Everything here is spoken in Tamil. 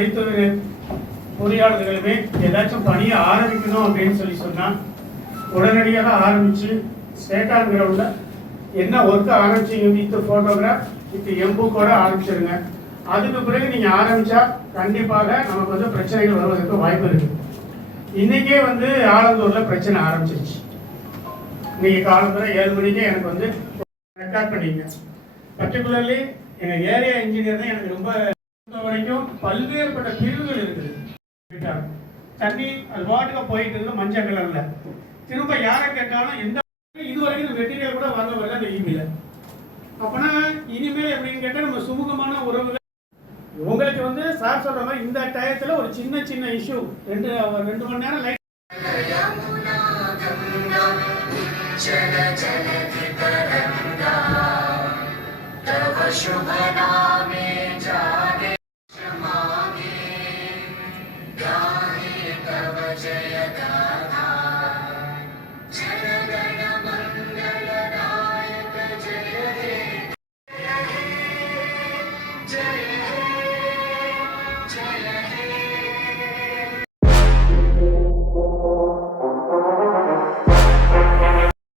அனைத்து பொறியாளர்களுமே ஏதாச்சும் பணியை ஆரம்பிக்கணும் அப்படின்னு சொன்னால் உடனடியாக ஆரம்பித்து ஸ்டேட் ஆன் கிரவுண்டில் என்ன ஒர்க்கு ஆரம்பிச்சிங்க வித் ஃபோட்டோகிராஃப் வித் எம்புக்கோட ஆரம்பிச்சிருங்க. அதுக்கு பிறகு நீங்கள் ஆரம்பித்தா கண்டிப்பாக நமக்கு வந்து பிரச்சனைகள் வருவதற்கு வாய்ப்பு இருக்குது. இன்றைக்கே வந்து ஆலந்தூரில் பிரச்சனை ஆரம்பிச்சிருச்சு. இன்னைக்கு காலம்புற 7 மணிக்கே எனக்கு வந்து ரெக்கார்ட் பண்ணிங்க. பர்டிகுலர்லி எங்கள் ஏரியா இன்ஜினியர் தான் எனக்கு ரொம்ப வரைக்கும் பல்வேறுபட்ட பிரிவுகள் இருக்குது. தண்ணி அது பாட்டுக்கு போயிட்டு இருக்கு மஞ்சள் கலர்ல. திரும்ப யாரை கேட்டாலும் எந்த இதுவரைக்கும் மெட்டீரியல் கூட வரல அந்த ஈபில. அப்பனா இனிமேல் எப்படின்னு கேட்டால் நம்ம சுமூகமான உறவுகள் உங்களுக்கு வந்து சார் சொல்ற மாதிரி இந்த டயத்துல ஒரு சின்ன சின்ன இஷ்யூ 2 மணி நேரம் லைட் शुभ नामे